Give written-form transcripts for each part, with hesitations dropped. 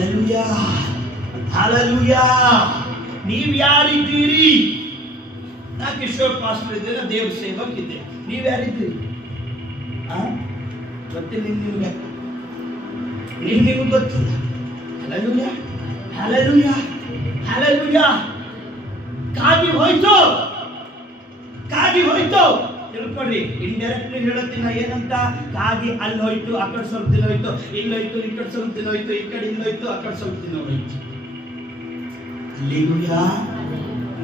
Hallelujah, hallelujah. ನೀವು ಯಾರಿದ್ದೀರಿ? ನಾ Kishore pastor ಇದ್ದೇನೆ, ದೇವ್ರ ಸೇವಕ್ ಇದ್ದೆ. ನೀವು ಯಾರಿದ್ದೀರಿ? ಗೊತ್ತಿಲ್ಲ ನಿಮ್ಗೆ, ನಿಮ್ಗೆ ಗೊತ್ತಿಲ್ಲ. Hallelujah, hallelujah, hallelujah. ಕಾಗಿ ಹೋಯ್ತು, ಕಾಗಿ ಹೋಯ್ತು. ತಿಳ್ಕೊಡ್ರಿ, ಇಂಡೈರೆಕ್ಟ್ಲಿ ಹೇಳತ್ತೀನಿ ಏನಂತ. ಕಾಗಿ ಅಲ್ಲಿ ಹೋಯ್ತು, ಆ ಕಡೆ ಸ್ವಲ್ಪ ದಿನ ಹೋಯ್ತು, ಇಲ್ಲೋಯ್ತು, ಈ ಕಡೆ ಸ್ವಲ್ಪ ದಿನ ಹೋಯ್ತು, ಈ ಕಡೆ ಇಲ್ಲೋಯ್ತು, ಆ ಕಡೆ ಸ್ವಲ್ಪ ದಿನ ಹೋಯ್ತು. ಹಲ್ಲೆಲೂಯಾ.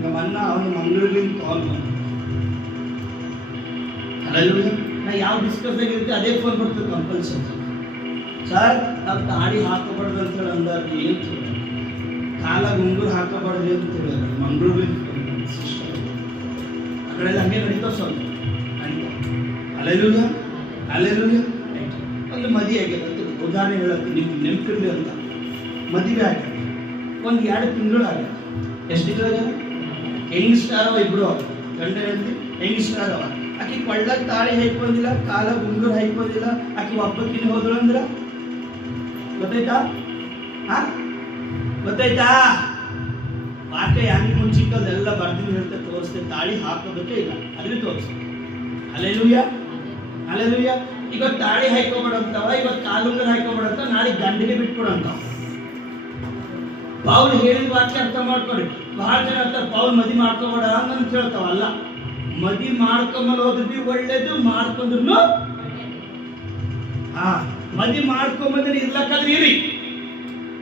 ನಮ್ಮ ಅಣ್ಣ ಅವನು ಮಂಗಳೂರಿನ ಕಾಲ್ ಬಂದ. ಹಲ್ಲೆಲೂಯಾ. ನಾ ಯಾವ ಡಿಸ್ಕಸ್ ಆಗಿರುತ್ತೆ ಅದೇ ಫೋನ್ ಬರ್ತದೆ ಕಂಪಲ್ಸರಿ. ಸರ್ ನಾವು ತಾಳಿ ಹಾಕಬಾರ್ದು ಅಂತ ಹೇಳಿ ಅಂದಾಗ ಏನು ಕಾಲ ಗುಂಗುರು ಹಾಕಬಾರ್ದು ಅಂತ ಹೇಳಿ ಮಂಗಳೂರಿನ ಸಿಸ್ಟರ್ ಆ ಕಡೆ ಹಂಗೆ ನಡೀತಾವ ಸ್ವಲ್ಪ ನಡೀತಾವ. Hallelujah, hallelujah. ಒಂದು ಮದುವೆ ಆಗಿದೆ, ಉದಾಹರಣೆ ಹೇಳಕ್ಕೆ ನಿಮ್ಗೆ ನೆನಪಿರಲಿ ಅಂತ. ಮದುವೆ ಆಗಿದೆ, ಒಂದು 2 ತಿಂಗಳು ಆಗಿದೆ. ಎಷ್ಟು ತಿಂಗಳು? ಯಂಗ್ಸ್ಟಾರ್ ಅವ ಇಬ್ರು, ಗಂಡ ಹೆಂಡತಿ ಯಂಗ್ಸ್ಟಾರ್ ಅವ. ಆಕಿ ಕೊಳ್ಳಕ್ಕೆ ತಾಳಿ ಹಾಕೊಂದಿಲ್ಲ, ಕಾಲ ಗುಂಗುರು ಹಾಕೊಂದಿಲ್ಲ, ಆಕಿ ಒಬ್ಬಕ್ಕಿನ ಹೋದಳು ಅಂದ್ರ ಗೊತ್ತಾಯ್ತಾ? ಗೊತ್ತಾಯ್ತಾ? ವಾಕ್ಯ ಹೆಂಗ್ ಮುಂಚಿಕ್ಕದೆಲ್ಲ ಬರ್ದಿನ ಹೇಳ್ತಾ ತೋರಿಸ್ತೇವೆ. ತಾಳಿ ಹಾಕೋಬೇಕೇ ಇಲ್ಲ, ಅದ್ರಲ್ಲಿ ತೋರಿಸ್ತೇವೆ. Hallelujah, hallelujah. ಇವತ್ತು ತಾಳಿ ಹಾಕೋಬೇಡಂತವ, ಇವತ್ತು ಕಾಲುಂಗರ್ ಹಾಕೋಬೇಡಂತ, ನಾಳೆ ಗಂಡಿಗೆ ಬಿಟ್ಕೊಡಂತಾವ. ಪೌಲ್ ಹೇಳಿದ ವಾಕ್ಯ ಅರ್ಥ ಮಾಡ್ಕೊಡ್ರಿ. ಬಹಳ ಜನ ಅಂತಾರೆ ಪೌಲ್ ಮದಿ ಮಾಡ್ಕೋಬೇಡ ಅಂತ ಹೇಳ್ತಾವ. ಅಲ್ಲ, ಮದಿ ಮಾಡ್ಕೊಂಬಲ್ ಹೋದ್ರಿ ಒಳ್ಳೇದು, ಮಾಡ್ಕೊಂಡ್ರು ಮದಿ ಮಾಡ್ಕೊಂಬಂದ್ರೆ ಇರ್ಲಕ್ಕಾದ್ರೆ ಇರಿ.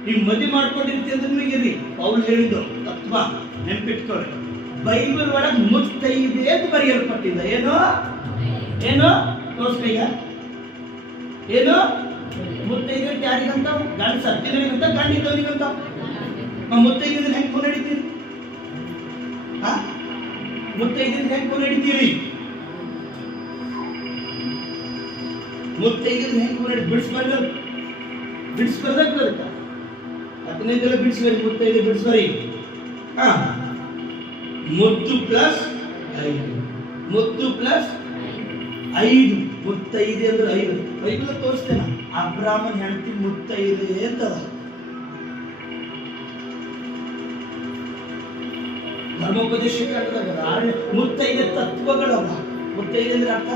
ನೀವು ಮದಿ ಮಾಡ್ಕೊಂಡಿರ್ತಿ ಅಂದ್ರೆ ಇರಿ. ಪೌಲ್ ಹೇಳಿದ್ದು ತತ್ವ ನೆನ್ಪಿಟ್ಕೊಳ್ರಿ. ಬೈಬಲ್ ಒಳಗೆ ಮುತ್ತೈದೆ ಅಂತ ಬರೆಯಲ್ಪಟ್ಟಿದ್ದ. ಏನು ಏನು ತೋರ್ಸ್ಕಯ್ಯ, ಏನು ಮುತ್ತೈದೆ ಯಾರಿಗಂತ? ಗಂಡ ಸತ್ತಿನವರಿಗಂತ, ಗಂಡ ಇದ್ದವನಿಗಂತ. ಮುತ್ತೈದೆ ಹೆಂಗ್ ಫೋನ್ ಹಿಡಿತೀರಿ? ಮುತ್ತೈದೆ ಹೆಂಗ್ ಫೋನ್ ಹಿಡಿತೀರಿ? ಮುತ್ತೈದೆ ಹೆಂಗ್ ಫೋನ್ ಹಿಡಿ ಬಿಡಿಸ್ಬಾರ್ದು, ಬಿಡಿಸ್ಬಾರ್ದ 15 ಬಿಡಿಸ್ಬಾರಿ, ಮುತ್ತೈದೆ ಬಿಡಿಸ್ಬಾರಿ. ಮುತ್ತು ಪ್ಲಸ್ 5, ಮುತ್ತು ಪ್ಲಸ್ 5, ಮುತ್ತೈದೆ ಅಂದ್ರೆ 5. ಬೈಬಲ್ ತೋರಿಸ್ತೇನೆ. ಅಬ್ರಾಹ್ಮನ್ ಹೆಂಡತಿ ಮುತ್ತೈದೆ ಅಂತದ. ಧರ್ಮೋಪದೇಶ ಮುತ್ತೈದೆ ತತ್ವಗಳವ. ಮುತ್ತೈದೆ ಅಂದ್ರೆ ಅರ್ಥ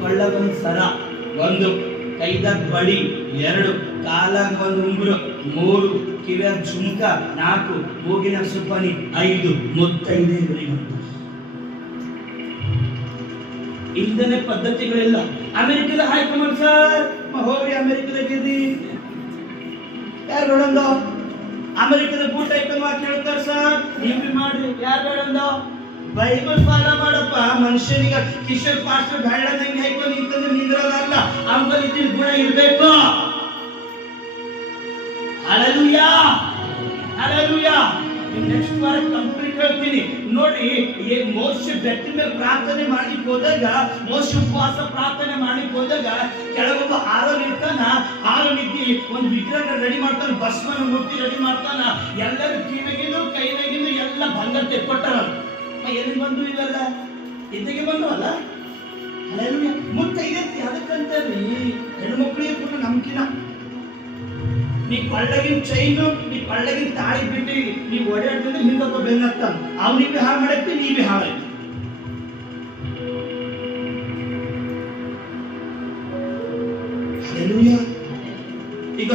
ಕೊಳ್ಳಗೊಂದು ಸರ, 1 ಕೈದಾಗ ಬಳಿ, 2 ಕಾಲಾಗ 1 ಉಂಗುರು, 3 ಕಿವಿಯಾಗ ಜುಮ್ಕ, 4 ಮೂಗಿನ ಸುಪಾನಿ, 5 ಮುತ್ತೈದೆ. ಇಂದನೇ ಪದ್ಧತಿಗಳಿಲ್ಲ. ಅಮೆರಿಕದ ಹಾಯ್ಕಮಲ್ ಸರ್ ಹೋಗ್ರಿ, ಅಮೆರಿಕದಾಗ ಇರ್ರಿ. ಯಾರು ಬೇಡಂದ? ಅಮೆರಿಕದ ಬೂಟ್ ಹಾಕೊಂಡು ಕೇಳ್ತಾರೆ ಸರ್, ನೀವು ಮಾಡ್ರಿ. ಯಾರು ಬೇಡಂದ? ಬೈಬಲ್ ಫಾಲೋ ಮಾಡಪ್ಪ. ಮನುಷ್ಯನಿಗೆ ಕಿಶೋರ್ ಪಾಸ್ಟರ್ ಬೆಳ್ಳದಂಗೆ ಹಾಕೊಂಡು ನಿಂತಂದ್ರೆ ನಿಂದ್ರಲ್ಲ, ಅಂಬಲಿ ಗುಣ ಇರ್ಬೇಕು. Hallelujah, hallelujah. ನೆಕ್ಸ್ಟ್ ವಾರ ಕಂಪ್ಲೀಟ್ ಹೇಳ್ತೀನಿ ನೋಡ್ರಿ. ಮೋಶೆ ಬೆಟ್ಟ ಮೇಲೆ ಪ್ರಾರ್ಥನೆ ಮಾಡ್ಲಿಕ್ಕೆ ಹೋದಾಗ, ಮೋಶೆ ಉಪವಾಸ ಪ್ರಾರ್ಥನೆ ಮಾಡ್ಲಿಕ್ಕೆ ಹೋದಾಗ, ಕೆಲವೊಬ್ಬ ಆರೋನ್ ಇರ್ತಾನ. ಆರೋನ್ ಇದ್ದಿ ಒಂದು ವಿಗ್ರಹ ರೆಡಿ ಮಾಡ್ತಾನ, ಭಸ್ಮನ ಮೂರ್ತಿ ರೆಡಿ ಮಾಡ್ತಾನ. ಎಲ್ಲರೂ ಕಿವಿಗಿಂದು ಕೈನಾಗಿಂದು ಎಲ್ಲ ಬಂಗಾರ ತೆಕ್ಕೊಟ್ಟಾರ. ಎಲ್ಲಿ ಬಂದು ಇವೆಲ್ಲ ಇದ್ದಗೆ ಬಂದವಲ್ಲ. ಹಲ್ಲೆಲೂಯಾ. ಮುತ್ತೈದೆ ಅದಕ್ಕಂತಾರ್ರಿ ಹೆಣ್ಮಕ್ಳಿಗೆ ಕೂಡ ನಂಬಿಕಿನ. ನೀ ಕೊಳ್ಳಗಿನ ಚೈನು, ನೀ ಕೊಳ್ಳಗಿನ ತಾಳಿ ಬಿಟ್ಟು ನೀ ಓಡಾಡ್ತಿದ್ರೆ ಹಿಂದೊಬ್ಬ ಬೆನ್ನತ್ತ. ಅವನಿಗೆ ಹಾಳು ಮಾಡಕ್ಕೆ ನೀವೇ ಹಾಳಾಯ್ತು. ಹಲ್ಲೆಲೂಯಾ. ಈಗ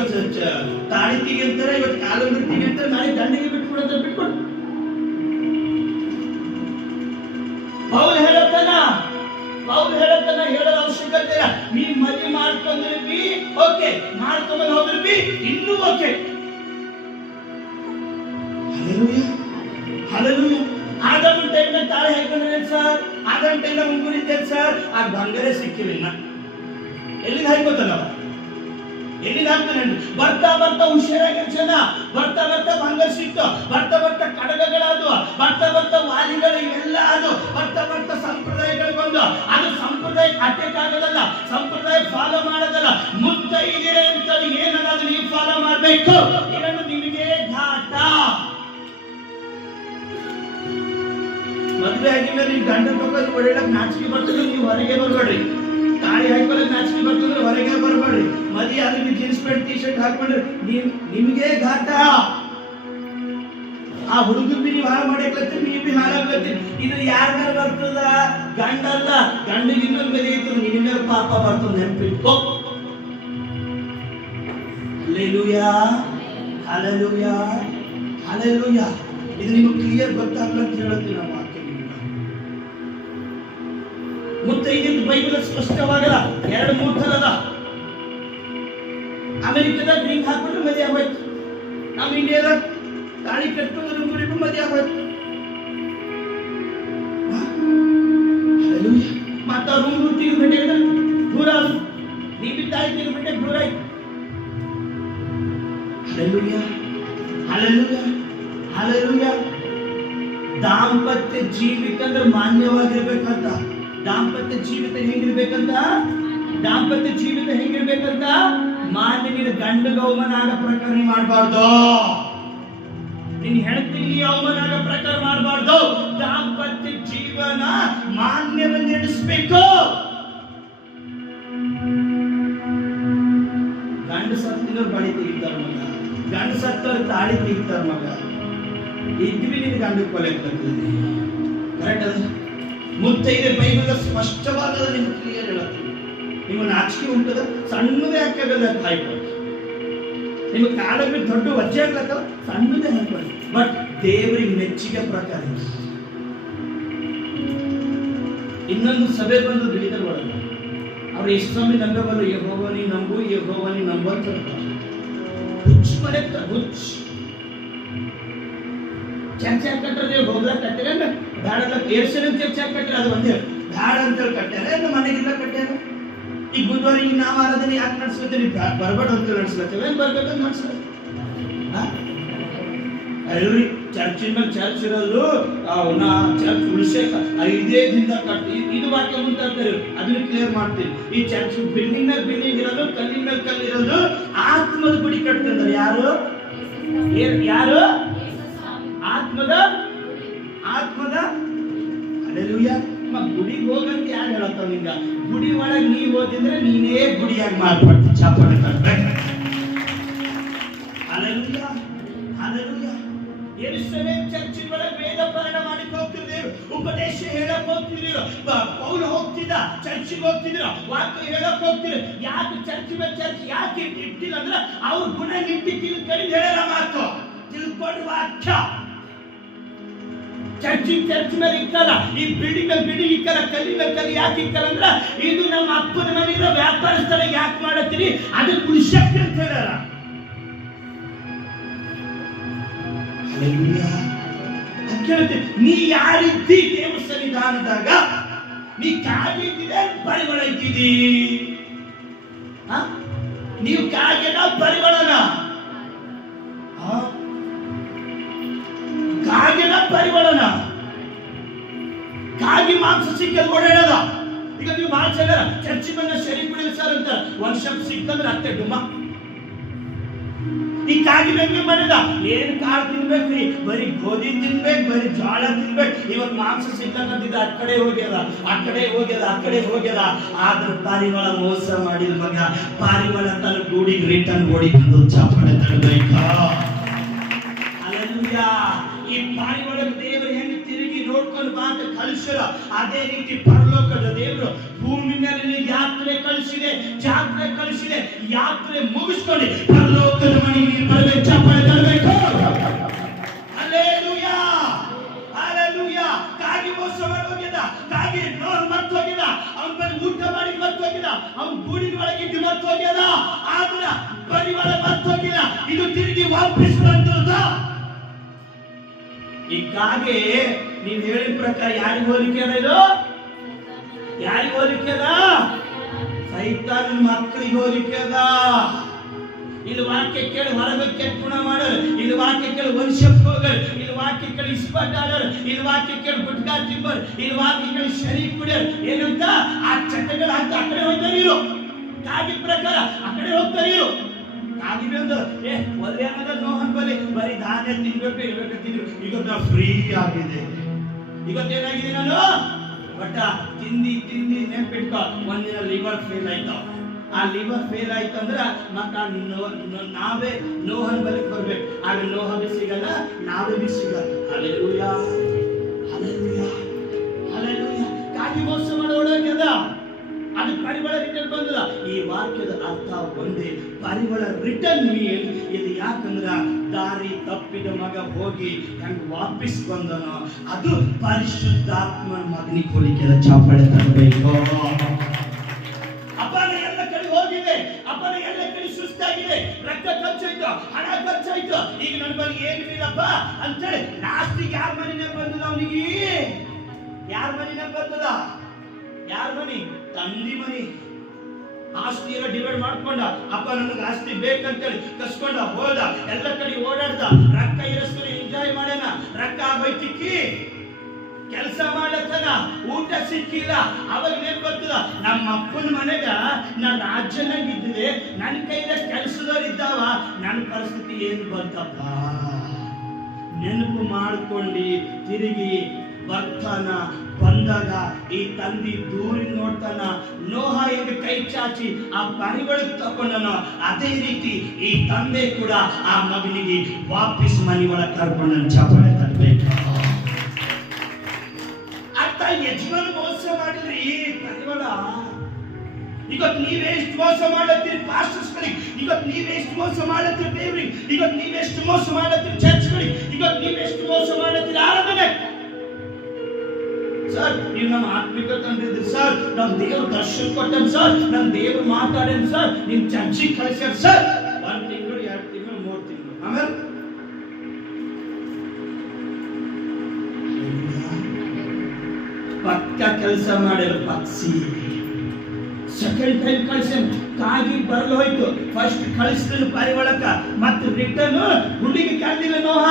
ತಾಳಿ ತೆಗಿಂತಾರೆ, ಇವತ್ತು ಕಾಲು ತೆಗಿಂತಾರೆ, ನಾಳೆ ದಂಡಿಗೆ ಬಿಟ್ಕೊಡಂತ ಬಿಟ್ಕೊಡು. ಪೌಲ್ ಹೇಳತ್ತನ, ಪೌಲ್ ಹೇಳತ್ತನ, ಹೇಳೋ ಅವಶ್ಯಕತೆ ಇಲ್ಲ. ನೀ ಮದುವೆ ಮಾಡ್ಕೊಂಡ್ರಿ ಬಿ ಓಕೆ, ಮಾಡ್ಕೊಂಡ್ ಹೋದ್ರಿ ಬಿ ಇನ್ನೂ ಓಕೆ. Hallelujah, hallelujah. ಆದಮ್ ಟೈಮ್ನಾಗ ತಾಳಿ ಹಾಕೊಂಡ್ರೆ ಸರ್, ಆದಮ್ ಟೈಮ್ನಾಗ ಮುಂಗುರಿದ್ದೆ ಸರ್, ಆ ಬಂಗಾರ ಸಿಕ್ಕಿಲ್ಲ. ಎಲ್ಲಿಂದ ಹಾಕೋತಾನವ? ಎಲ್ಲಿಂದ ಹಾಕ್ತಾನೆ? ಬರ್ತಾ ಬರ್ತಾ ಹುಷಾರಾಗಿರ್ ಜನ, ಬರ್ತಾ ಬರ್ತಾ ಬಂಗಾರ ಸಿಕ್ತು, ಬರ್ತಾ ಬರ್ತಾ ಕಡಗಗಳಾದವು, ಬರ್ತಾ ಬರ್ತಾ ವಾಲಿಗಳು ಇವೆಲ್ಲ ಅದು, ಬರ್ತಾ ಬರ್ತಾ ಸಂಪ್ರದಾಯಗಳು ಬಂದು. ಅದು ಸಂಪ್ರದಾಯ ಅಟ್ಯಾಕ್ ಆಗೋದಲ್ಲ, ಸಂಪ್ರದಾಯ ಫಾಲೋ ಮಾಡೋದಲ್ಲ. ಮುತ್ತೈದೆ ಅಂತ ಏನನ್ನಾದ್ರೂ ನೀವು ಫಾಲೋ ಮಾಡಬೇಕು. ಇದನ್ನು ನಿಮಗೆ ಘಾಟ. ಮದುವೆ ಆಗಿದ್ಮೇಲೆ ನೀವು ಗಂಡ ತಗೊಂಡು ಒಳ್ಳೆ ನಾಚಿಕೆ ಬರ್ತದೆ, ನೀವು ಹೊರಗೆ ಬರ್ಬೇಡ್ರಿ. ತಾಳಿ ಹಾಕೊಳ್ಳೋಕೆ ನಾಚಿಕೆ ಬರ್ತಂದ್ರೆ ಹೊರಗೆ ಬರಬೇಡ್ರಿ. ಮದಿ ಅದಕ್ಕೆ ಜೀನ್ಸ್ ಪ್ಯಾಂಟ್ ಟಿ ಶರ್ಟ್ ಹಾಕೊಂಡ್ರೆ ನಿಮ್ಗೆ ಘಾಟ. ಆ ಹುಡುಗ ಬಿ ನೀವು ಹಾಳು ಮಾಡಕ್ಲತ್ತೀರಿ, ನೀವು ಬಿ ಹಾಳಾಗ್ಲತ್ತೀರಿ. ಇದು ಯಾರ ಮೇಲೆ ಬರ್ತದ? ಗಂಡಲ್ಲ, ಗಂಡಿಗೆ ಇನ್ನೊಂದು ಮೇಲೆ ಇತ್ತು, ನಿನ್ನ ಮೇಲೆ ಪಾಪ ಬರ್ತದ, ನೆನಪಿಟ್ಕೋ. Hallelujah, hallelujah, hallelujah. ಇದು ನಿಮಗೆ ಕ್ಲಿಯರ್ ಗೊತ್ತಾಗ್ಲ ಅಂತ ಹೇಳುತ್ತೀವಿ ನಾವು ವಾಕ್ಯ. ಮುತ್ತೈದೆಂದು ಬೈಬಲ್ ಸ್ಪಷ್ಟವಾಗಲ್ಲ, 2-3 ಥರದ. ಅಮೆರಿಕದಾಗ ರಿಂಗ್ ಹಾಕೊಂಡ್ರೆ ಮದುವೆ ಆಗೋಯ್ತು, ನಮ್ಮ ಇಂಡಿಯಾದಾಗ ತಾಳಿ ಕಟ್ಕೊಂಡ್ರೆ ರುಂಗುರಿಗೂ ಮದುವೆ ಆಗೋಯ್ತು. ಮತ್ತ ರೂಮ್ ತೆಗೆದುಬಿಟ್ಟೆ ದೂರ ಆದ್ರು, ನೀವು ತಾಳಿ ತೆಗೆದುಬಿಟ್ಟೆ ದೂರ ಆಯ್ತು. Hallelujah, hallelujah, hallelujah. ದಾಂಪತ್ಯ ಜೀವಿತಂದ್ರೆ ಮಾನ್ಯವಾಗಿರ್ಬೇಕಂತ. ದಾಂಪತ್ಯ ಜೀವಿತ ಹೆಂಗಿರ್ಬೇಕಂತ? ದಾಂಪತ್ಯ ಜೀವಿತ ಹೆಂಗಿರ್ಬೇಕಂತ? ಮಾನ್ಯ. ನೀನು ಗಂಡಗ ಅವಮಾನ ಆಗೋ ಪ್ರಕಾರ ನೀ ಮಾಡಬಾರ್ದು, ನಿನ್ ಹೆಂಡತಿಗೆ ಅವಮಾನ ಆಗೋ ಪ್ರಕಾರ ಮಾಡಬಾರ್ದು. ದಾಂಪತ್ಯ ಜೀವನ ಮಾನ್ಯವನ್ನು ನಡೆಸಬೇಕು. ಗಂಡ ಸತ್ತಿನವ್ರು ಬಾಡಿ ತೆಗಿತಾರ ಮಗ, ಗಂಡ ಸತ್ತವ್ರು ತಾಳಿ ತೆಗಿತಾರ ಮಗ. ಇದ್ವಿ ನಿನ್ ಗಂಡ ಕೊಲೆ ಕರೆಕ್ಟ್ ಅದ. ಮುತ್ತೈದೆ ಬೈಬಲ್ ಸ್ಪಷ್ಟವಾದ ನಿಮ್ಗೆ ಕ್ಲಿಯರ್ ಹೇಳತ್ತೀವಿ. ನಿಮ್ಮ ನಾಚಿಕೆ ಉಂಟದ, ಸಣ್ಣದೇ ಹಾಕಲ್ಲ ಹಾಯ್ಕೊಂಡು. ನಿಮ್ಮ ಕಾಲಕ್ಕೆ ದೊಡ್ಡ ವಜ್ಜೆ ಆಗ್ಲಕ್ಕ ಸಣ್ಣದೇ ಹಾಕೊಳ್ಳಿ. ಬಟ್ ದೇವರಿಗೆ ಮೆಚ್ಚಿಗೆ ಪ್ರಕಾರ. ಇನ್ನೊಂದು ಸಭೆ ಬಂದು ಬಿಳಿದರ್ ಒಳಗೆ ಅವ್ರು ಎಷ್ಟು ಸಮಯ ನಂಬಬಲ್ಲ, ಯೆಹೋವನಿ ನಂಬು, ಯೆಹೋವನಿ ನಂಬು ಅಂತ ಹೇಳ್ತಾರೆ. ಹುಚ್ಚು ಮನೆತ್ತ ಹುಚ್ಚು. ಚರ್ಚೆ ಕಟ್ಟರೆ ಹೋಗ್ಲಾ ಕಟ್ಟಿರ ಬ್ಯಾಡಲ್ಲ, ಏರ್ಸನ್ ಚರ್ಚೆ ಕಟ್ಟಿರ ಅದು ಒಂದೇ ಬ್ಯಾಡ ಅಂತೇಳಿ ಕಟ್ಟ್ಯಾರ. ನಮ್ಮ ಮನೆಗೆಲ್ಲ ಕಟ್ಟ್ಯಾರ. ಈಗ ಬುಧವಾರ ಈಗ ನಾವು ಆರಾಧನೆ ಯಾಕೆ ನಡೆಸ್ಲತ್ತೀವಿ? ಬರ್ಬೇಡ ಅಂತ ನಡೆಸ್ಲತ್ತೇವೆ, ಬರ್ಬೇಕಂತ ನಡೆಸ್ಲತ್ತೇವೆ. ಎಲ್ರಿ ಚರ್ಚಿನ ಮೇಲೆ ಚರ್ಚ್ ಇರೋದು, ಚರ್ಚ್ ಉಳಿಸೇಕ 5 ದಿನ ಕಟ್ಟಿ ಇದು ವಾಕ್ಯ ಮುಂತಾಡ್ತಾರೆ, ಅದನ್ನ ಕ್ಲಿಯರ್ ಮಾಡ್ತೀವಿ. ಈ ಚರ್ಚ್ ಬಿಲ್ಡಿಂಗ್ ಮೇಲೆ ಬಿಲ್ಡಿಂಗ್ ಇರೋದು, ಕಲ್ಲಿನ ಮೇಲೆ ಕಲ್ಲು ಇರೋದು, ಆತ್ಮದ ಗುಡಿ ಕಟ್ತಿರ್ತಾರೆ. ಯಾರು ಯಾರು? ಆತ್ಮದ ಹಲ್ಲೆಲೂಯಾ. ಗುಡಿಗೆ ಹೋಗಂತ ಯಾರು ಹೇಳತ್ತಾವ ನಿಂಗ? ಗುಡಿ ಒಳಗೆ ನೀವ್ ಓದಿದ್ರೆ ನೀನೇ ಗುಡಿಯಾಗಿ ಮಾರ್ಪಡ್ತಿ. ಚಾಪಾಡ ಕಟ್ಬೇಕು. Hallelujah, hallelujah. ಯೆರೂಸಲೇಮ್ ಚರ್ಚಿನ ಒಳಗೆ ವೇದ ಪಾರಾಯಣ ಮಾಡಿಕ್ ಹೋಗ್ತಿದ್ದೀವಿ, ಉಪದೇಶ ಹೇಳಕ್ ಹೋಗ್ತಿದ್ದೀವಿ. ಪೌಲ ಹೋಗ್ತಿದ್ದ, ಚರ್ಚಿಗೆ ಹೋಗ್ತಿದ್ರು, ವಾಕ್ಯ ಹೇಳಕ್ ಹೋಗ್ತಿದ್ರು. ಯಾಕೆ ಚರ್ಚ್ ಮೇಲೆ ಚರ್ಚ್ ಯಾಕೆ ಇಟ್ಟಿಲ್ಲ ಅಂದ್ರೆ ಅವ್ರ ಗುಣ ನಿಂತಿ ತಿಳ್ಕೊಂಡು ಹೇಳಲ್ಲ ಮಾತು, ತಿಳ್ಕೊಂಡು ವಾಕ್ಯ. ಚರ್ಚ್ ಮೇಲೆ ಇಕ್ಕಲ್ಲ, ಈ ಬಿಲ್ಡಿಂಗ್ ಮೇಲೆ ಬಿಲ್ಡಿಂಗ್ ಇಕ್ಕಲ್ಲ, ಕಲ್ಲಿ ಮೇಲೆ ಕಲ್ಲಿ ಯಾಕೆ ಇಕ್ಕಲ್ಲ ಅಂದ್ರೆ ಇದು ನಮ್ಮ ಅಪ್ಪನ ಮನೆಯ ವ್ಯಾಪಾರ ಸ್ಥಳ ಯಾಕೆ ಮಾಡತ್ತೀರಿ, ಅದು ಕುಶಕ್ತಿ ಅಂತ ಹೇಳಾರ. ಕೇಳ್ತೀನಿ, ನೀ ಯಾರಿದ್ದಿ ದೇವ ಸನ್ನಿಧಾನದಾಗ? ನೀ ಕಾಗಿದ್ದಿದೆ ಪರಿಮಳ ಇದ್ದಿದಿ? ನೀವು ಕಾಗೆನ ಪರಿಮಳನ? ಕಾಗೆನ ಪರಿಮಳನ? ಕಾಗಿ ಮಾಂಸ ಸಿಕ್ಕಲ್ಲಿ ಓಡಾಡದ. ಈಗ ನೀವು ಬಹಳ ಜನ ಚರ್ಚಿ ಬಂದ ಶರೀರ ಕುಡಿಯಲು ಸರ್ ಅಂತ ವರ್ಷ ಸಿಕ್ತಂದ್ರೆ ಅತ್ತೆ ಡುಮ್ಮ. ಈ ಕಾಗಿ ಬೆಂಗೆ ಮಾಡಿದ ಏನ್ ಕಾಳು ತಿನ್ಬೇಕ್ರಿ? ಬರೀ ಗೋಧಿ ತಿನ್ಬೇಕು, ಬರೀ ಜೋಳ ತಿನ್ಬೇಕು. ಇವತ್ತು ಮಾಂಸ ಸಿಕ್ಕಂತಿದ್ದ ಆ ಕಡೆ ಹೋಗ್ಯದ, ಆ ಕಡೆ ಹೋಗ್ಯದ, ಆ ಕಡೆ ಹೋಗ್ಯದ. ಆದ್ರೆ ಪಾರಿವಾಳ ಮೋಸ ಮಾಡಿದ ಮಗ. ಪಾರಿವಾಳ ತನ್ನ ಗೂಡಿಗೆ ರಿಟರ್ನ್ ಓಡಿ ಬಂದು ಚಾಪಡೆ ತಡಬೇಕ. ಹಲ್ಲೆಲೂಯಾ. ಈ ಪಾರಿವಾಳ ದೇವರು ಹೆಂಗೆ ತಿರುಗಿ ನೋಡ್ಕೊಂಡು ಮಾತು ಕಳಿಸಿರ, ಅದೇ ರೀತಿ ಪರಲೋಕದ ದೇವರು ಭೂಮಿ ಮೇಲೆ ಯಾತ್ರೆ ಕಳಿಸಿದೆ, ಜಾತ್ರೆ ಕಳಿಸಿದೆ. ಯಾತ್ರೆ ಮುಗಿಸ್ಕೊಂಡು ಪರಲೋಕದ ಮನೆಗೆ ಬರಬೇಕು, ಚಾಪಡೆ ತರಬೇಕು. Hallelujah, hallelujah. ಕಾಗಿ ಮೋಸ ಮಾಡಿ ಹೋಗಿದ, ಕಾಗಿ ನೋಡ್ ಮರ್ತು ಹೋಗಿದ, ಅವನ ಬಳಿ ಊಟ ಮಾಡಿ ಮರ್ತು ಹೋಗಿದ, ಅವನ ಗೂಡಿನ ಒಳಗೆ ಇದ್ದು ಮರ್ತು ಹೋಗ್ಯದ. ಆದ್ರ ಪರಿವಾರ ಮರ್ತು ಹೋಗಿಲ್ಲ, ಇದು ತಿರುಗಿ ವಾಪಸ್ ಬಂದದ. ಹೀಗಾಗಿ ನೀವ್ ಹೇಳಿದ ಪ್ರಕಾರ ಯಾರಿಗೆ ಹೋಲಿಕೆ ಅದ? ಇದು ಯಾರಿಗೆ ಹೋಲಿಕೆ ಅದ? ಸೈತಾನನ ಮಕ್ಕಳಿಗೆ ಹೋಲಿಕೆ ಅದ. ಇದು ವಾಕ್ಯ ಕೇಳಿ ಹೊರಗೆ ಕೆಟ್ಟ ಗುಣ ಮಾಡೋರು, ಇದು ವಾಕ್ಯ ಕೇಳಿ ವಂಶಕ್ಕೆ ಹೋಗೋರು, ಇದು ವಾಕ್ಯ ಕೇಳಿ ಇಸ್ಪಟ್ ಆಡೋರು, ಇದು ವಾಕ್ಯ ಕೇಳಿ ಗುಟ್ಕಾ ತಿಂಬೋರು, ಇದು ವಾಕ್ಯ ಕೇಳಿ ಶರೀಫ್ ಕುಡಿಯೋರು. ಏನಂತ ಆ ಚಟಗಳು ಅಂತ ಆ ಕಡೆ ಹೋಗ್ತಾರೆ ಇರು. ಕಾಗಿ ಪ್ರಕಾರ ಆ ಕಡೆ ಹೋಗ್ತಾರೆ ಇರು. ಕಾಗಿ ಬಂದು ಒಳ್ಳೆ ಅನ್ನೋದ ನೋಹನ್ ಬರೀ ಧಾನ್ಯ ತಿನ್ಬೇಕು ಇರ್ಬೇಕಂತಿದ್ರು. ಇವತ್ತು ನಾವು ಫ್ರೀ ಆಗಿದೆ. ಇವತ್ತೇನಾಗಿದೆ? ನಾನು ಬಟ್ ತಿಂದಿ ನೆನ್ಪಿಟ್ಕೊ, ಒಂದಿನ ಲಿವರ್ ಫೇಲ್ ಆಯ್ತಾವ. ಆ ಲಿವರ್ ಫೇಲ್ ಆಯ್ತಂದ್ರ ಮತ್ತ ನಾವೇ ನೋಹನ್ ಬಲಿಗೆ ಬರ್ಬೇಕು. ಆಗ ನೋಹ ಬಿ ಸಿಗಲ್ಲ, ನಾವೇ ಬಿ ಸಿಗಲ್ಲ. Hallelujah, hallelujah, hallelujah. ಕಾಗಿ ಮೋಸ ಮಾಡೋಳಾಗ್ಯದ, ಅದು ಪರಿಮಳ ರಿಟರ್ನ್ ಬಂದದ. ಈ ವಾಕ್ಯದ ಅರ್ಥ ಒಂದೇ, ಪರಿಮಳ ರಿಟರ್ನ್ ಮೀನ್ ಇದು. ಯಾಕಂದ್ರ ದಾರಿ ತಪ್ಪಿದ ಮಗ ಹೋಗಿ ಹೆಂಗ್ ವಾಪಸ್ ಬಂದನೋ ಅದು ಪರಿಶುದ್ಧಾತ್ಮನ ಮಗನಿಗೆ ಹೋಲಿಕೆ. ಚಾಪಳೆ ತರಬೇಕು. ಅಪ್ಪನ ಎಲ್ಲ ಕಡೆ ಹೋಗಿದೆ, ಅಪ್ಪನ ಎಲ್ಲ ಕಡೆ ಸುಸ್ತಾಗಿದೆ, ರಕ್ತ ಖರ್ಚಾಯ್ತು, ಹಣ ಖರ್ಚಾಯ್ತು, ಈಗ ನನ್ನ ಬಳಿ ಏನಿಲ್ಲಪ್ಪ ಅಂತೇಳಿ ಲಾಸ್ಟಿಗೆ ಯಾರ ಮನೆಗೆ ಬಂದದ? ಅವನಿಗೆ ಯಾರ ಮನೆಗೆ ಬಂದದ? ಯಾರ ಮನಿ? ತಂದಿ ಮನಿ. ಆಸ್ತಿ ಎಲ್ಲ ಡಿವೈಡ್ ಮಾಡ್ಕೊಂಡ. ಅಪ್ಪ ನನಗೆ ಆಸ್ತಿ ಬೇಕಂತೇಳಿ ಕಸ್ಕೊಂಡ ಹೋದ, ಎಲ್ಲ ಕಡೆ ಓಡಾಡ್ದ, ರೊಕ್ಕ ಇರಸ್ಕೊಂಡು ಎಂಜಾಯ್ ಮಾಡ್ಯಾನ. ರೊಕ್ಕ ಆಗೋಯ್ತಿಕ್ಕಿ, ಕೆಲಸ ಮಾಡತನ, ಊಟ ಸಿಕ್ಕಿಲ್ಲ. ಅವಾಗ ಏನ್ ಬರ್ತದ? ನಮ್ಮ ಅಪ್ಪನ ಮನೆಗ ನಾ ರಾಜ್ಯನಾಗ ಇದ್ದಿದೆ, ನನ್ನ ಕೈಲ ಕೆಲಸದವ್ರು ಇದ್ದಾವ, ನನ್ನ ಪರಿಸ್ಥಿತಿ ಏನ್ ಬಂತಪ್ಪ? ನೆನಪು ಮಾಡ್ಕೊಂಡು ತಿರುಗಿ ಬರ್ತಾನ. ಬಂದಾಗ ಈ ತಂದಿ ದೂರಿನ ನೋಡ್ತಾನ. ನೋಹ ಹೆಂಗ ಕೈ ಚಾಚಿ ಆ ಪರಿಗಳಿಗೆ ತಕೊಂಡನೋ ಅದೇ ರೀತಿ ಈ ತಂದೆ ಕೂಡ ಆ ಮಗನಿಗೆ ವಾಪಸ್ ಮನೆ ಒಳಗೆ ಕರ್ಕೊಂಡ. ಚಾಪಳೆ ತರಬೇಕು. ಅರ್ಥ ಯಜಮಾನ ಮೋಸ ಮಾಡಿದ್ರಿ ಪರಿಮಳ. ಇವತ್ತು ನೀವೆಷ್ಟು ಮೋಸ ಮಾಡತ್ತೀರಿ ಪಾಸ್ಟರ್ಸ್ಗಳಿಗೆ, ಇವತ್ತು ನೀವೆಷ್ಟು ಮೋಸ ಮಾಡತ್ತೀರಿ ದೇವ್ರಿಗೆ, ಇವತ್ತು ನೀವೆಷ್ಟು ಮೋಸ ಮಾಡತ್ತೀರಿ ಚರ್ಚ್ಗಳಿಗೆ, ಇವತ್ತು ನೀವೆಷ್ಟು ಮೋಸ ಮಾಡತ್ತೀರಿ ಆರಾಧನೆ. ಸರ್ ನೀವು ನಮ್ಮ ಆತ್ಮಿಕ ತಂದಿದ್ರಿ ಸರ್, ನಮ್ಮ ದೇವ್ರ ದರ್ಶನ ಕೊಟ್ಟಂ ಸರ್, ನಮ್ಮ ದೇವ್ರು ಮಾತಾಡೇನ್ ಸರ್, ನಿಮ್ ಚರ್ಚಿಗೆ ಕಳಿಸ್ಯಾರ ಸರ್. 1 ತಿಂಗಳು 2 ತಿಂಗಳು 3 ತಿಂಗಳು ಆಮೇಲೆ ಪಕ್ಕ ಕೆಲಸ ಮಾಡಿರ ಪಕ್ಷಿ. ಸೆಕೆಂಡ್ ಟೈಮ್ ಕಳಿಸ ಕಾಗಿ ಬರಲು ಹೋಯ್ತು. ಫಸ್ಟ್ ಕಳಿಸಿದ ಪರಿವಳಕ, ಮತ್ತೆ ರಿಟರ್ನ್ ಹುಡುಗಿ ಕರೆದಿಲ್ಲ ನೋಹ,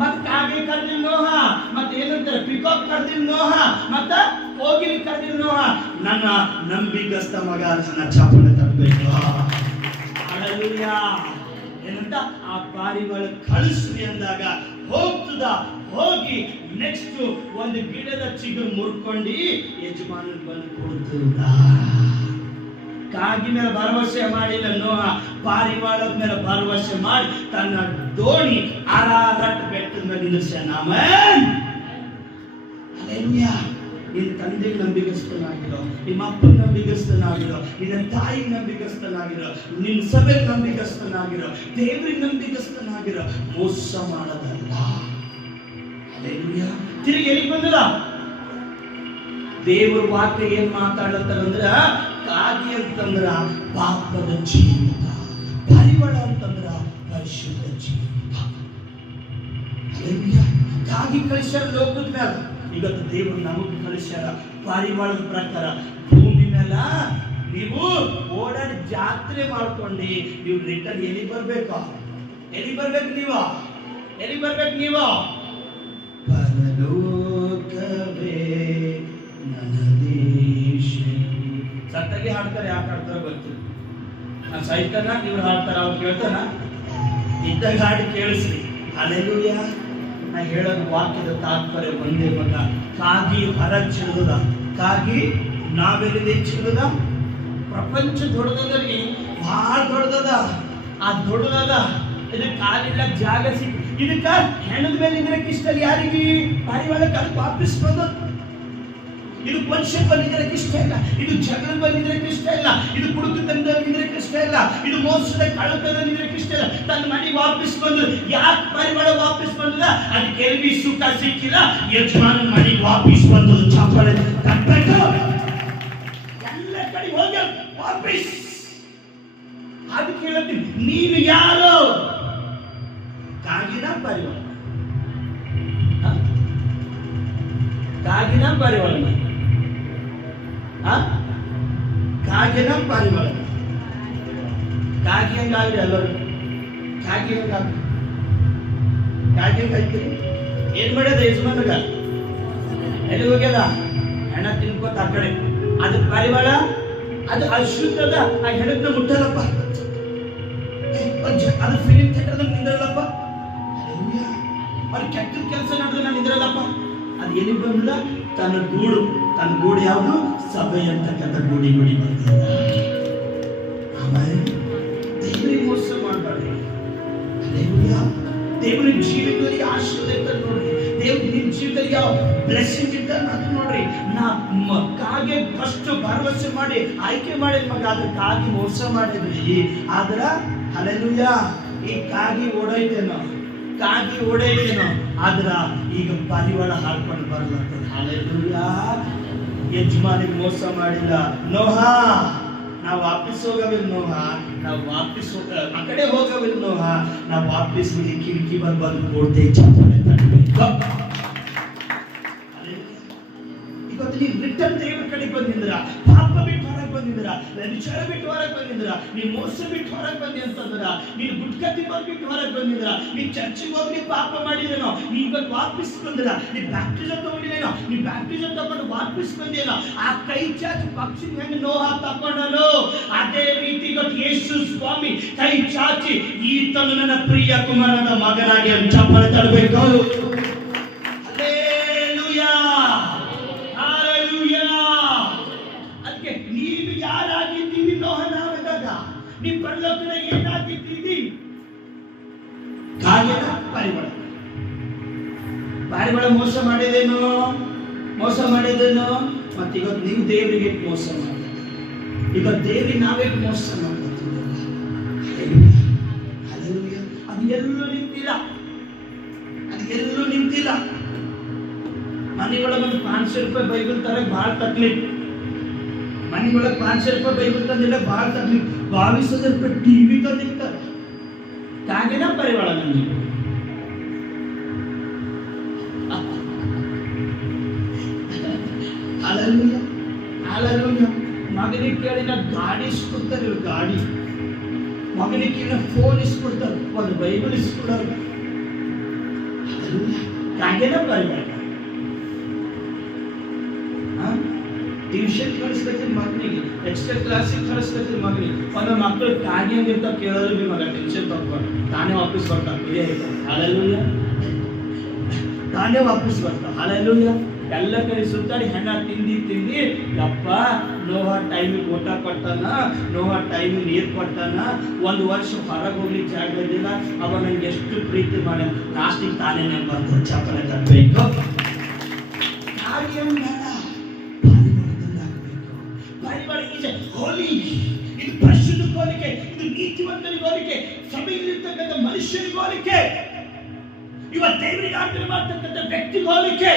ಮತ್ ಕಾಗೆ ಕರೆದಿಲ್ಲ ನೋಹ, ಮತ್ತೆ ಏನಂತಾರೆ ಪಿಕಾಕ್ ಕರೆದಿಲ್ಲ ನೋಹ, ಮತ್ತ ಹೋಗಿಲಿ ಕರೆದಿಲ್ಲ ನೋಹ. ನನ್ನ ನಂಬಿಕಸ್ತ ಮಗ ನನ್ನ ಚಾಪಳೆ ತರಬೇಕು. ಹಲ್ಲೆಲೂಯಾ. ಏನಂತ ಆ ಪಾರಿವಾಳ ಕಳಿಸ್ರಿ ಅಂದಾಗ ಹೋಗ್ತದ. ಹೋಗಿ ನೆಕ್ಸ್ಟ್ ಒಂದು ಗಿಡದ ಚಿಗುರು ಮುರ್ಕೊಂಡು ಯಜಮಾನ ಬಂದು ಕೊಡ್ತದ. ಕಾಗಿ ಮೇಲೆ ಭರವಸೆ ಮಾಡಿಲ್ಲ ನೋಹ, ಪಾರಿವಾಳದ ಮೇಲೆ ಭರವಸೆ ಮಾಡಿ ತನ್ನ ದೋಣಿ ಅರಾರಟ್ ಬೆಟ್ಟದ ಮೇಲೆ ನಿಲ್ಲಿಸ್ಯಾನ. ಆಮೆನ್. ಹಲ್ಲೆಲೂಯಾ. ನಿನ್ನ ತಂದೆಗೆ ನಂಬಿಕಸ್ಥನಾಗಿರೋ, ನಿಮ್ಮ ಅಪ್ಪನ ನಂಬಿಕಸ್ಥನಾಗಿರೋ, ನಿನ್ನ ತಾಯಿಗೆ ನಂಬಿಕಸ್ಥನಾಗಿರೋ, ನಿನ್ನ ಸಭೆಗೆ ನಂಬಿಕಸ್ಥನಾಗಿರೋ, ದೇವರಿಗೆ ನಂಬಿಕಸ್ಥನಾಗಿರೋ. ಮೋಸ ಮಾಡೋದಲ್ಲ. ಹಲ್ಲೆಲೂಯಾ. ತಿರುಗಿ ಎಲ್ಲಿಗೆ ಬಂದಿಲ್ಲ? ದೇವರ ವಾಕ್ಯ ಏನ್ ಮಾತಾಡತ್ತಾರಂದ್ರ, ಕಾಗಿ ಅಂತಂದ್ರ ಪಾಪದ ಜೀವಿತ, ಪರಿಮಳ ಅಂತಂದ್ರ ಪರಿಶುದ್ಧ ಜೀವಿತ. ಹಲ್ಲೆಲೂಯಾ. ಕಾಗಿ ಕಳಿಸ್ಯಾರ ಲೋಕದ ಮೇಲೆ, ಇವತ್ತು ದೇವರು ನಮಗೆ ಕಳಿಸ್ಯಾರ ಪರಿಮಳದ ಪ್ರಕಾರ. ಭೂಮಿ ಮೇಲೆ ನೀವು ಓಡಾಡಿ ಜಾತ್ರೆ ಮಾಡ್ಕೊಂಡು ನೀವು ರಿಟರ್ನ್ ಎಲ್ಲಿ ಬರ್ಬೇಕು? ಎಲ್ಲಿ ಬರ್ಬೇಕು ನೀವು? ಎಲ್ಲಿ ಬರ್ಬೇಕು ನೀವು? ಪರಲೋಕವೇ ನನ್ನ ದೇಶ. ಸತ್ತಾಗಿ ಹಾಡ್ತಾರೆ, ಯಾಕೆ ಹಾಡ್ತಾರ ಗೊತ್ತಿಲ್ಲ. ನಾನು ಸೈತಾನ, ಇವ್ರು ಹಾಡ್ತಾರ, ಅವ್ರು ಕೇಳ್ತಾನ. ಇದ್ದಾಗ ಹಾಡಿ ಕೇಳಿಸ್ರಿ. ಹಲ್ಲೆಲೂಯಾ. ನಾ ಹೇಳೋದು ವಾಕ್ಯದ ತಾತ್ಪರ್ಯ ಒಂದೇ ಮಗ. ಕಾಗಿ ಹೊರಗೆ ಚಿಡದ, ಕಾಗಿ ನಾವೆಲ್ಲಿದೆ ಚಿಡದ. ಪ್ರಪಂಚ ದೊಡ್ಡದರಿ, ಬಹಳ ದೊಡ್ಡದ. ಆ ದೊಡ್ಡದ ಇದಕ್ಕೆ ಕಾಲಿಲ್ಲ, ಜಾಗ ಸಿಕ್ಕ. ಇದಕ್ಕ ಹೆಣದ ಮೇಲೆ ನಿಂದ್ರಕ್ಕೆ ಇಷ್ಟ ಇಲ್ಲ ಯಾರಿಗೆ? ಪಾರಿವಾಳಕ್ಕೆ ಅದಕ್ಕೆ ವಾಪಸ್ ಬಂದ. ಇದು ಮನುಷ್ಯ ಬಂದಿದ್ರಕ್ಕೆ ಇಷ್ಟ ಇಲ್ಲ, ಇದು ಜಗಳ ಬಂದಿದ್ರಕ್ಕೆ ಇಷ್ಟ ಇಲ್ಲ, ಇದು ಕುಡುಕು ತಂದ ನಿಂದ್ರಕ್ಕೆ ಇಷ್ಟ ಇಲ್ಲ, ಇದು ಮೋಸದ ಕಳ್ಳತನ ನಿಂದ್ರಕ್ಕೆ ಇಷ್ಟ ಇಲ್ಲ. ತನ್ನ ಮನೆಗೆ ವಾಪಸ್ ಬಂದು ಯಾಕೆ ಪರಿಮಳ ವಾಪಸ್ ಬಂದಿಲ್ಲ? ಅದಕ್ಕೆ ಎಲ್ಲಿ ಸುಖ ಸಿಕ್ಕಿಲ್ಲ. ಯಜಮಾನ ಮನೆಗೆ ವಾಪಸ್ ಬಂದದು. ಚಾಪಳೆ ತಟ್ಟಬೇಕು. ಎಲ್ಲ ಕಡೆ ಹೋಗಿ ವಾಪಸ್. ಅದಕ್ಕೆ ಹೇಳ್ತೀನಿ, ನೀನು ಯಾರು? ಕಾಗಿನ ಪರಿಮಳ, ಕಾಗಿನ ಪರಿಮಳ, ಕಾಗಿನ ಪರಿಮಳ. ಕಾಗಿ ಹೆಂಗಾಗ್ರಿ ಎಲ್ಲರೂ? ಕಾಗಿ ಹೆಂಗಾಗ್ರಿ? ಕಾಗಿ ಹೆಂಗಾಯ್ತು? ಏನ್ ಮಾಡ್ಯದ ಯಜಮಾನಗ? ಎಲ್ಲಿ ಹೋಗ್ಯದ? ಹೆಣ ತಿನ್ಕೋತ ಆ ಕಡೆ. ಅದು ಪರಿಮಳ, ಅದು ಅಶುದ್ಧದ. ಆ ಹೆಣದ ಮುಟ್ಟಲ್ಲಪ್ಪ, ಅದು ಫಿಲಿಂ ಥಿಯೇಟರ್ದಾಗ ನಿಂದ್ರಲ್ಲಪ್ಪ. ಅವ್ರು ಕೆಟ್ಟ ಕೆಲಸ ನಡೆದ್ರೆ ನಾನು ನಿಂದ್ರಲ್ಲಪ್ಪ. ಅದು ಎಲ್ಲಿ ಬಂದಿಲ್ಲ? ತನ್ನ ಗೂಡು ತನ್ನ ಗೂಡು ಯಾವುದು? ಸಭೆ ಅಂತಕ್ಕಂಥ ಗೂಡಿ ಬರ್ತದ. ಆಮೇಲೆ ದೇವರಿಗೆ ಮೋಸ ಮಾಡಬೇಡ್ರಿ. ದೇವರ ಜೀವಿತದಲ್ಲಿ ಆಶೀರ್ವಾದ ನೋಡ್ರಿ. ದೇವ್ರ ನಿಮ್ ಜೀವಿತದಲ್ಲಿ ಯಾವ ಬ್ಲೆಸ್ಸಿಂಗ್ ಇದ್ದ ಅದು ನೋಡ್ರಿ. ಕಾಗೆ ಫಸ್ಟ್ ಭರವಸೆ ಮಾಡಿ ಆಯ್ಕೆ ಮಾಡಿದ ಮಗ, ಅದಕ್ಕಾಗಿ ಮೋಸ ಮಾಡಿದ್ರಿ. ಆದ್ರ ಹಲ್ಲೆಲೂಯಾ, ಈ ಕಾಗಿ ಓಡೈತೇನೋ ಆದ್ರ ಈಗ ಪಾರಿವಾಳ ಹಾಡ್ಕೊಂಡು ಬರ್ಲತ್ತದ. ಹಲ್ಲೆಲೂಯಾ, ಯಜಮಾನಿಗೆ ಮೋಸ ಮಾಡಿಲ್ಲ. ನೋಹ, ನಾವು ವಾಪಸ್ ಹೋಗವಿಲ್ಲ. ನೋಹ, ನಾವು ವಾಪಸ್ ಆ ಕಡೆ ಹೋಗವಿಲ್ಲ. ನೋಹ, ನಾವು ವಾಪಸ್ ಹೋಗಿ ಕಿಟಕಿ ಬಂದು ಕೊಡ್ತೇ ಚಪ್ಪಲೆ ತಟ್ಟಬೇಕು. ಇವತ್ತು ನೀವು ರಿಟರ್ನ್ ದೇವರ ಕಡೆಗೆ ಬಂದಿದ್ರ, ಪಾಪ ಬಿಟ್ಟು ಹೊರಗೆ ಬಂದಿದ್ರ, ವಿಚಾರ ಬಿಟ್ಟು ಹೊರಗೆ ಬಂದಿದ್ರ, ನೀವು ಮೋಸ ಬಿಟ್ಟು ಹೊರಗೆ ಬಂದಿ ಅಂತಂದ್ರ, ನೀನು ಗುಟ್ಕತ್ತಿ ಬಂದ್ಬಿಟ್ಟು ಹೊರಗೆ ಬಂದಿದ್ರ, ನೀನ್ ಚರ್ಚಿಗೆ ಹೋಗಿ ಪಾಪ ಮಾಡಿದೇನೋ, ನೀ ಇವತ್ತು ವಾಪಸ್ ಬಂದಿರ, ನೀ ಬ್ಯಾಪ್ಟಿಸಮ್ ತಗೊಂಡಿದೇನೋ, ನೀ ಬ್ಯಾಪ್ಟಿಸಮ್ ತಗೊಂಡು ವಾಪಸ್ ಬಂದೇನೋ, ಆ ಕೈ ಚಾಚಿ ಪಕ್ಷಿ ಹೆಂಗೆ ನೋಹ ತಕೊಂಡನು, ಅದೇ ರೀತಿ ಇವತ್ತು ಯೇಸು ಸ್ವಾಮಿ ಕೈ ಚಾಚಿ ಈತನು ನನ್ನ ಪ್ರಿಯ ಕುಮಾರನ ಮಗನಾಗಿ ಚಪ್ಪಲೆ ತಡಬೇಕು. ನೀನು ಯಾರಾಗಿದ್ದೀವಿ ನೋಹನಾದಾಗ, ನೀ ಪರಲೋಕದ ಏನಾಗಿದ್ದೀವಿ? ಕಾಗೆನ ಪಾರಿವಾಳ ಮೋಸ ಮಾಡಿದೇನೋ. ಮತ್ತೀಗ ನೀವು ದೇವರಿಗೆ ಮೋಸ ಮಾಡಿ, ಈಗ ದೇವರಿಗೆ ನಾವೇ ಮೋಸ ಮಾಡ್ತೀವಿ. ಅದು ಎಲ್ಲೂ ನಿಂತಿಲ್ಲ. ಮನೆಯೊಳಗೆ 500 ರೂಪಾಯಿ ಬೈಬಲ್ ತರ ಬಹಳ ತಕ್ಲೀಫ್. ಮನೆಯೊಳಗೆ 500 ರೂಪಾಯಿ ಬೈಬಲ್ ತಂದಿಲ್ಲ, ಬಹಳ ತಕ್ಲೀಫ್. 22,000 ರೂಪಾಯಿ ಟಿವಿ ತಂದಿರ್ತಾರೆ. ಕಾಗೆನ ಪಾರಿವಾಳ ನೀವು? ಮಗನಿಗೆ ಕೇಳಿನ ಗಾಡಿ ಇಸ್ಕೊಡ್ತಾರೆ, ಗಾಡಿ. ಮಗನಿಗೆ ಕೇಳಿನ ಫೋನ್ ಇಸ್ಕೊಡ್ತಾರೆ, ಒಂದು ಬೈಬಲ್ ಇಸ್ಕೊಡೋರು. ಕಾಗೆನ ಪಾರಿವಾಳ? ಟ್ಯೂಷನ್ ಕಳಿಸ್ಬೇಕು ಮಗನಿಗೆ, ಎಕ್ಸ್ಟ್ರಾ ಕ್ಲಾಸಿಗೆ ಕಳಿಸ್ಬೇಕು ಮಗನಿಗೆ. ಒಂದು ಮಕ್ಕಳು ಕಾಗೆ ಅಂದಿರ್ತಾವ, ಕೇಳೋದು ಬಿ ಮಗ ಟೆನ್ಷನ್ ತಗೊಂಡು ತಾನೇ ವಾಪಸ್ ಬರ್ತಾವ. ಇದೇ ಹೇಳ್ತಾರೆ ಹಲ್ಲೆಲೂಯಾ, ತಾನೇ ವಾಪಸ್ ಬರ್ತಾವ. ಹಲ್ಲೆಲೂಯಾ. ಎಲ್ಲ ಕಡೆ ಸುತ್ತಾಡಿ ಹೆಣ್ಣ ತಿಂದಿ ಯಪ್ಪ, ನೋಹ ಟೈಮಿಗೆ ಊಟ ಕೊಟ್ಟಾನ, ನೋಹ ಟೈಮಿಗೆ ನೀರು ಕೊಟ್ಟಾನ, 1 ವರ್ಷ ಹೊರಗೆ ಹೋಗ್ಲಿಕ್ಕೆ ಜಾಗ ಇದ್ದಿಲ್ಲ. ಅವ ನಂಗೆ ಎಷ್ಟು ಪ್ರೀತಿ ಮಾಡ, ಲಾಸ್ಟಿಗೆ ತಾನೇ ನಂಗೆ ಬಂದು ಚಪ್ಪಲೆ ತರಬೇಕು. ಹೋಲಿ, ಇದು ಪರಿಶುದ್ಧ ಹೋಲಿಕೆ, ಇದು ನೀತಿವಂತನಿಗೆ ಹೋಲಿಕೆ, ಸಭೆಯಲ್ಲಿರ್ತಕ್ಕಂಥ ಮನುಷ್ಯನಿಗೆ ಹೋಲಿಕೆ, ಇವತ್ತು ದೇವರಿಗೆ ಆರಾಧನೆ ಮಾಡ್ತಕ್ಕಂಥ ವ್ಯಕ್ತಿಗೆ ಹೋಲಿಕೆ.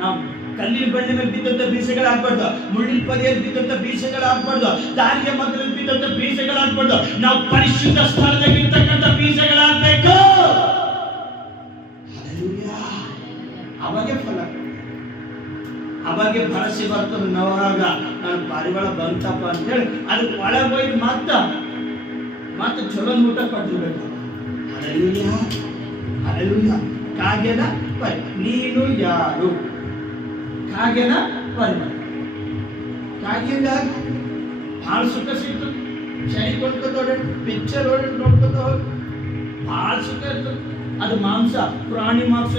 ನಾವು ಕಲ್ಲಿನ ಬಂಡೆ ಮೇಲೆ ಬಿದ್ದಂತ ಬೀಜಗಳಾಗ್ಬಾರ್ದು, ಮುಳ್ಳಿನ ಪದೆಯಲ್ಲಿ ಬಿದ್ದಂತ ಬೀಜಗಳಾಗ್ಬಾರ್ದು, ದಾರಿಯ ಮಧ್ಯದಲ್ಲಿ ಬಿದ್ದಂತ ಬೀಜಗಳಾಗ್ಬಾರ್ದು. ನಾವು ಪರಿಶುದ್ಧ ಸ್ಥಳದಾಗಿರ್ತಕ್ಕಂಥ ಬೀಜಗಳಾಗಬೇಕು. ಅವಾಗೆ ಫಲ, ಅವಾಗೆ ಭರವಸೆ ಬರ್ತದೆ. ನೋವಾಗ ನಾನು ಪಾರಿವಾಳ ಬಂತಪ್ಪ ಅಂತ ಹೇಳಿ ಅದಕ್ಕೆ ಒಳಗೆ ಹೋಗಿ ಮತ್ತೆ ಚಲೋ ಊಟ ಕೊಟ್ಟಿರ್ಬೇಕು. ಹಲ್ಲೆಲೂಯಾ. ಕಾಗೆನ ನೀನು ಯಾರು? ಕಾಗೆನ ಪಾರಿವಾಳ? ಕಾಗೆಯಿಂದ ಭಾಳ ಸುಖ ಸಿಕ್ತು. ಚಳಿ ಕೊಂಡ್ಕೊತೋಡೆ, ಪಿಕ್ಚರ್ ನೋಡ್ಕೊತ ಭಾಳ ಸುಖ ಇರ್ತದೆ. ಅದು ಮಾಂಸ, ಪ್ರಾಣಿ ಮಾಂಸ